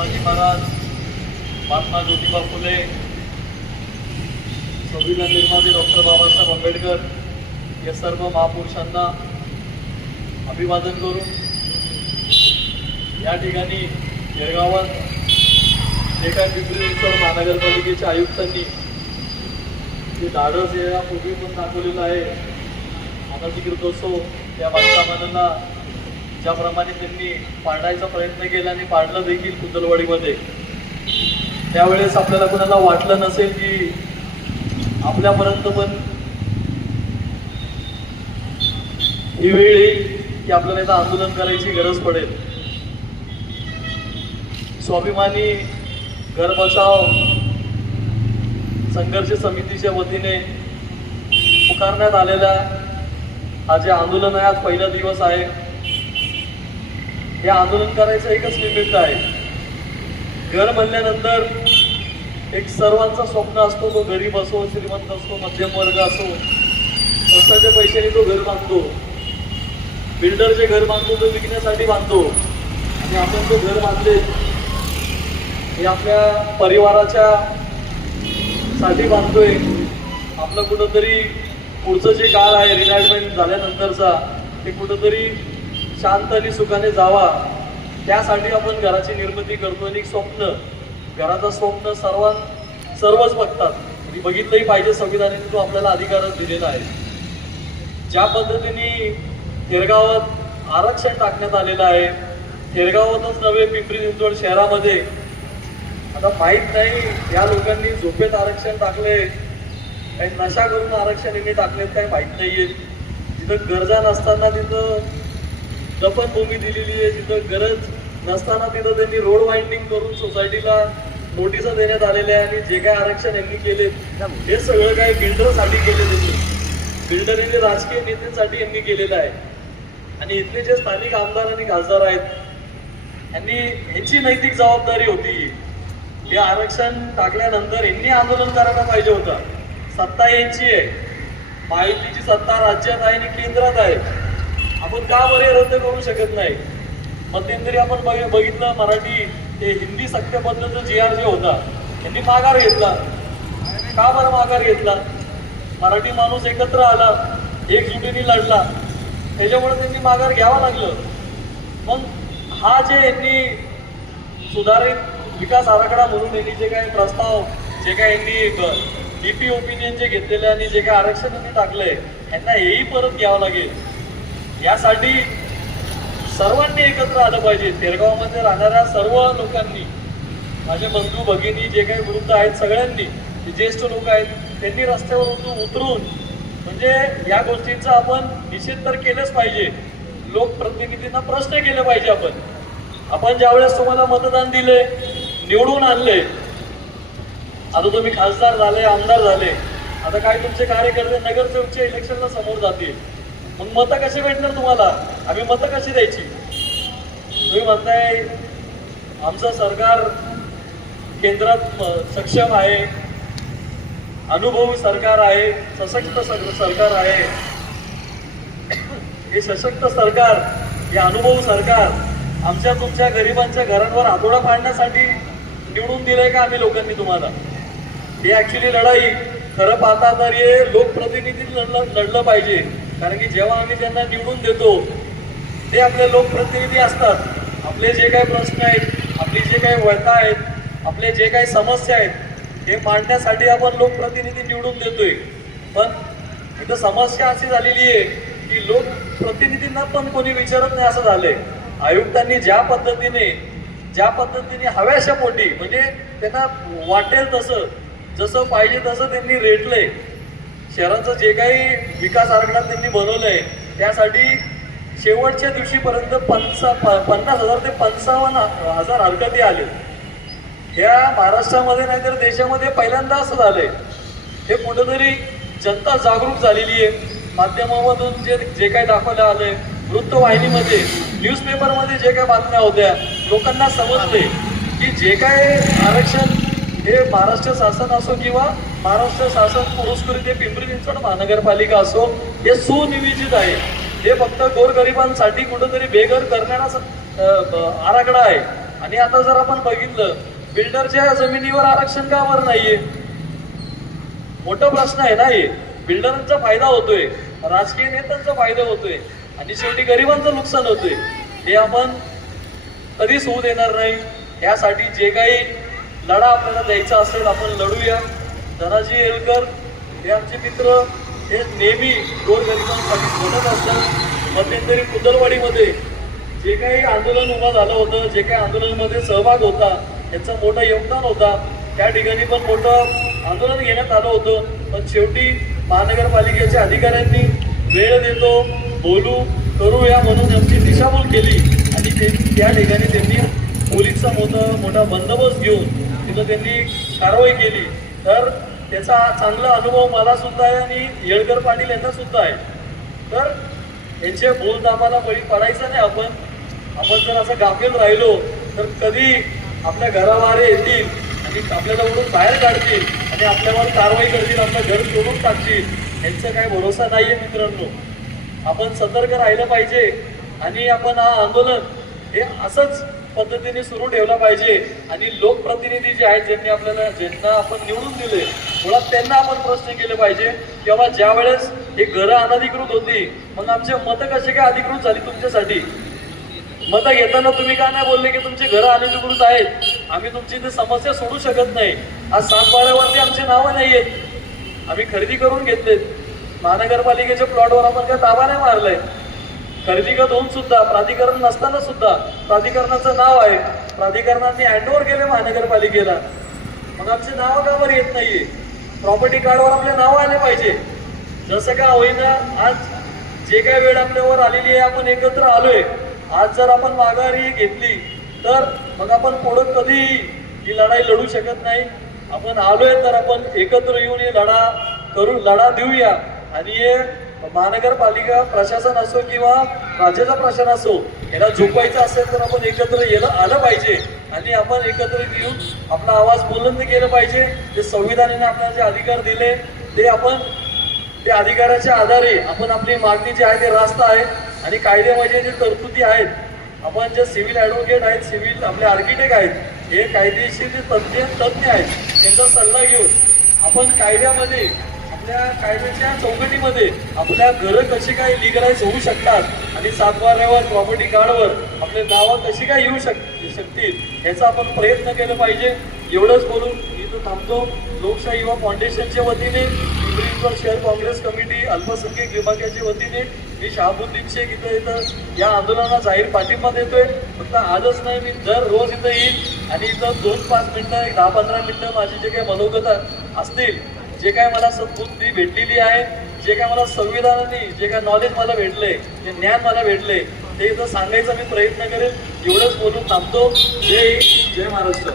संभाजी महाराज, महात्मा ज्योतिबा फुले, संविधान निर्माते डॉक्टर बाबासाहेब आंबेडकर या सर्व महापुरुषांना अभिवादन करून या ठिकाणी येळगावात जे काय पिंपरी चिंचवड महानगरपालिकेच्या आयुक्तांनी जे धाडस यापूर्वी पण दाखवलेलं आहे, अनधिकृत असो त्या बांधकामांना ज्याप्रमाणे त्यांनी पाडायचा प्रयत्न केला आणि पाडलं देखील कुंदलवाडीमध्ये, त्यावेळेस आपल्याला कोणाला वाटलं नसेल की आपल्यापर्यंत पण ही वेळ येईल की आपल्याला इथं आंदोलन करायची गरज पडेल. स्वाभिमानी घर बचाव संघर्ष समितीच्या वतीने पुकारण्यात आलेला हा जे आंदोलन आहे, आज पहिला दिवस आहे. हे आंदोलन करायचं एकच निमित्त आहे. घर म्हणल्यानंतर एक सर्वांचा स्वप्न असतो, तो गरीब असो, श्रीमंत असो, मध्यम वर्ग असो, स्वतःच्या पैशाने तो घर बांधतो. बिल्डर जे घर बांधतो तो विकण्यासाठी बांधतो, आणि आपण जे घर बांधले हे आपल्या परिवाराच्या साठी बांधतोय. आपलं कुठंतरी पुढचं जे काळ आहे रिटायरमेंट झाल्यानंतरचा, ते कुठंतरी शांत आणि सुखाने जावा, त्यासाठी आपण घराची निर्मिती करतो. आणि स्वप्न, घराचं स्वप्न सर्वच बघतात आणि बघितलंही पाहिजे. संविधानाने तो आपल्याला अधिकारच दिलेला आहे. ज्या पद्धतीने येळगावात आरक्षण टाकण्यात आलेलं आहे, येळगावातच नव्हे पिंपरी चिंचवड शहरामध्ये, आता माहीत नाही या लोकांनी झोपेत आरक्षण टाकले, काही नशा करून आरक्षण यांनी टाकलेत काही माहीत नाहीये. जिथं गरजा नसताना तिथं दफनभूमी दिलेली आहे, जिथं गरज नसताना तिथं त्यांनी रोड वाइंडिंग करून सोसायटीला नोटिसा देण्यात आलेल्या आहे. आणि जे काय आरक्षण यांनी केले हे सगळं काय बिल्डरसाठी केले, त्यांनी बिल्डर हे राजकीय नेत्यांसाठी यांनी केलेलं आहे. आणि इथले जे स्थानिक आमदार आणि खासदार आहेत यांनी ह्याची नैतिक जबाबदारी होती. हे आरक्षण टाकल्यानंतर यांनी आंदोलन करायला पाहिजे होतं. सत्ता यांची आहे, महायुतीची सत्ता राज्यात आहे आणि केंद्रात आहे. आपण का बरे रद्द करू शकत नाही? मध्यंतरी आपण बघितलं मराठी ते हिंदी सक्तीबद्दलचा GR जे होता त्यांनी माघार घेतला. का बरं माघार घेतला? मराठी माणूस एकत्र आला, एकजुटीने लढला, त्याच्यामुळे त्यांनी माघार घ्यावं लागलं. मग हा जे यांनी सुधारित विकास आराखडा म्हणून यांनी जे काही प्रस्ताव, जे काही यांनी DP ओपिनियन जे घेतलेले आणि जे काही आरक्षण यांनी टाकलंय, यांना हेही परत घ्यावं लागेल. यासाठी सर्वांनी एकत्र आलं पाहिजे. येळगावमध्ये राहणाऱ्या सर्व लोकांनी, माझे बंधू भगिनी जे काही वृद्ध आहेत, सगळ्यांनी, जे ज्येष्ठ लोक आहेत, त्यांनी रस्त्यावर उतरून म्हणजे या गोष्टींचा आपण निषेध तर केलंच पाहिजे. लोकप्रतिनिधींना प्रश्न केले पाहिजे. आपण ज्यावेळेस तुम्हाला मतदान दिले, निवडून आणले, आता तुम्ही खासदार झाले, आमदार झाले, आता काय तुमचे कार्यकर्ते नगरसेवकच्या इलेक्शनला समोर जातील, मग मतं कशी भेटणार तुम्हाला? आम्ही मतं कशी द्यायची? तुम्ही म्हणताय आमचं सरकार केंद्रात सक्षम आहे, अनुभवी सरकार आहे, सशक्त सरकार आहे. हे सशक्त सरकार, हे अनुभवी सरकार आमच्या तुमच्या गरिबांच्या घरांवर हातोडा पाडण्यासाठी निवडून दिलंय का आम्ही लोकांनी तुम्हाला? ही ऍक्च्युली लढाई खरं पाहता तर हे लोकप्रतिनिधी लढलं पाहिजे. कारण की जेव्हा आम्ही त्यांना निवडून देतो ते आपले लोकप्रतिनिधी असतात. आपले जे काही प्रश्न आहेत, आपली जे काही व्यथा आहेत, आपले जे काही समस्या आहेत, हे मांडण्यासाठी आपण लोकप्रतिनिधी निवडून देतोय. पण इथं समस्या अशी झालेली आहे की लोकप्रतिनिधींना पण कोणी विचारत नाही असं झालंय. आयुक्तांनी ज्या पद्धतीने हव्याशा पोटी, म्हणजे त्यांना वाटेल तसं, जसं पाहिजे तसं त्यांनी रेटलंय. शहराचं जे काही विकास आराखडा त्यांनी बनवलंय त्यासाठी शेवटच्या दिवशीपर्यंत 50,000 ते 55,000 हरकती आले. ह्या महाराष्ट्रामध्ये नाही तर देशामध्ये पहिल्यांदा असं झालंय. हे कुठंतरी जनता जागरूक झालेली आहे. माध्यमामधून जे काही दाखवलं आलंय, वृत्तवाहिनीमध्ये, न्यूजपेपरमध्ये जे काही बातम्या होत्या, लोकांना समजले की जे काय आरक्षण हे महाराष्ट्र शासन असो किंवा महाराष्ट्र शासन पुरस्कृत हे पिंपरी चिंचवड महानगरपालिका असो, हे सुनियोजित आहे. हे फक्त गोरगरिबांसाठी कुठंतरी बेघर करणारा आराखडा आहे. आणि आता जर आपण बघितलं बिल्डरच्या जमिनीवर आरक्षण का बरं नाहीये, मोठा प्रश्न आहे ना. हे बिल्डरांचा फायदा होतोय, राजकीय नेत्यांचा फायदा होतोय आणि शेवटी गरिबांचं नुकसान होतोय. हे आपण कधीच होऊ देणार नाही. यासाठी जे काही लढा आपल्याला द्यायचा असेल आपण लढूया. धनाजी येळकर हे आमचे मित्र, हे नेहमी गोरगरिबांसाठी लढत असतात. मध्यंतरी कुदलवाडीमध्ये जे काही आंदोलन उभं झालं होतं, जे काही आंदोलनामध्ये सहभाग होता, याचं मोठं योगदान होता. त्या ठिकाणी पण मोठं आंदोलन घेण्यात आलं होतं. पण शेवटी महानगरपालिकेच्या अधिकाऱ्यांनी वेळ देतो, बोलू करूया म्हणून आमची दिशाभूल केली आणि त्या ठिकाणी त्यांनी पोलीसचा मोठा बंदोबस्त घेऊन तिथं त्यांनी कारवाई केली. तर त्याचा चांगला अनुभव मला सुद्धा आहे आणि येळकर पाटील यांना सुद्धा आहे. तर यांच्या बोलदामाला बळी पडायचं नाही. आपण जर असं गाफील राहिलो तर कधी आपल्या घराबाहेर येतील आणि आपल्याला उडून बाहेर काढतील आणि आपल्यावर कारवाई करतील, आपलं घर सोडून टाकतील. यांचा काही भरोसा नाहीये मित्रांनो. आपण सतर्क राहिलं पाहिजे आणि आपण हा आंदोलन हे असंच पद्धतीने सुरू ठेवला पाहिजे. आणि लोकप्रतिनिधी जे आहेत ज्यांना आपण निवडून दिले, मुळात त्यांना आपण प्रश्न केले पाहिजे की बाबा ज्या वेळेस हे घरं अनधिकृत होती, मग आमचे मतं कसे काय अधिकृत झाली तुमच्यासाठी? मतं घेताना तुम्ही का नाही बोलले की तुमची घरं अनधिकृत आहेत, आम्ही तुमची ती समस्या सोडू शकत नाही? आज 7/12वरती आमचे नावं नाही आहेत, आम्ही खरेदी करून घेतलेत. महानगरपालिकेच्या प्लॉटवर आपण काय ताबा नाही मारलाय. खरेदी का होऊन सुद्धा प्राधिकरण नसताना सुद्धा प्राधिकरणाचं नाव आहे, प्राधिकरणाने हँडओव्हर केले महानगरपालिकेला. मग आमचे नावं का बरं येत नाहीये? प्रॉपर्टी कार्डवर आपले नाव आले पाहिजे. जसं का होईना आज जे काही वेळ आपल्यावर आलेली आहे, आपण एकत्र आलोय. आज जर आपण माघारी घेतली तर मग आपण पुढं कधी ही लढाई लढू शकत नाही. आपण आलोय तर आपण एकत्र येऊन हे लढा देऊया. आणि हे महानगरपालिका प्रशासन असो किंवा राज्याचं प्रशासन असो, याला झोपायचं असेल तर आपण एकत्र आलं पाहिजे आणि आपण एकत्र येऊन आपला आवाज बुलंद केला पाहिजे. जे संविधानाने आपल्याला जे अधिकार दिले ते आपण त्या अधिकाराच्या आधारे आपण आपली मागणी जी आहे ते रास्त आहे. आणि कायद्यामध्ये जे तरतुदी आहेत, आपण जे सिव्हिल ॲडव्होकेट आहेत, सिव्हिल आपले आर्किटेक्ट आहेत, हे कायदेशीर जे तज्ज्ञ आहेत, त्यांचा सल्ला घेऊन आपण कायद्यामध्ये आपल्या कायद्याच्या चौकटीमध्ये आपल्या घरं कशी काय लिगलाइज होऊ शकतात आणि 7/12वर प्रॉपर्टी कार्डवर आपले नावं कशी काय येऊ शकतील याचा आपण प्रयत्न केला पाहिजे. एवढंच बोलून मी इथं थांबतो. लोकशाही युवा फाउंडेशनच्या वतीने, पिंपरी शहर काँग्रेस कमिटी अल्पसंख्याक विभागाच्या वतीने मी शहाबुद्दीन शेख इथं या आंदोलनाला जाहीर पाठिंबा देतोय. फक्त आजच नाही, मी दररोज इथं येईल आणि इथं 2-5 मिनिटं 10-15 मिनिटं माझी जे काही मनोगत असतील, जे काय मला सद्बुद्धी भेटलेली आहे, जे काय मला संविधानाने जे काय नॉलेज मला भेटलंय, जे ज्ञान मला भेटलंय, ते इथं सांगायचा मी प्रयत्न करेन. एवढंच बोलून थांबतो. जय हिंद, जय महाराष्ट्र.